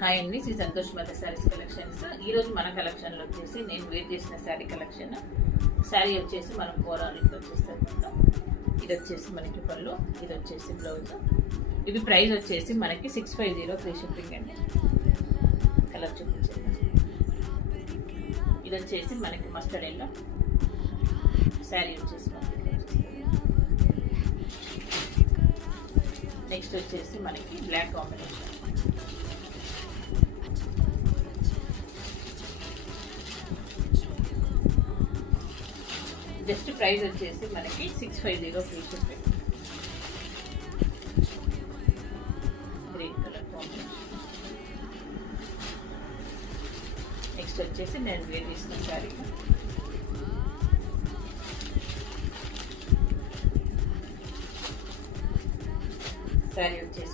Hi అండి, శ్రీ సంతోష్ మత saris collections. ఈరోజు మన కలెక్షన్లో వచ్చేసి నేను వేర్ చేసిన శారీ కలెక్షన్. శారీ వచ్చేసి మనం 400 వచ్చేస్తుంది మొత్తం. ఇది వచ్చేసి మనకి పళ్ళు, ఇది వచ్చేసి బ్లౌజ్. ఇది ప్రైస్ వచ్చేసి మనకి 650 ఫ్రీ షిప్పింగ్ అండి. కలర్ చూపించేది ఇది వచ్చేసి మనకి మస్టర్డ్ ఎల్లో. శారీ వచ్చేసి నెక్స్ట్ వచ్చేసి మనకి బ్లాక్ కాంబినేషన్. జస్ట్ ప్రైస్ వచ్చేసి మనకి 650 free shipping. Green colour combination. Next వచ్చేసి నేను వేర్ చేసిన శారీ. శారీ వచ్చేసి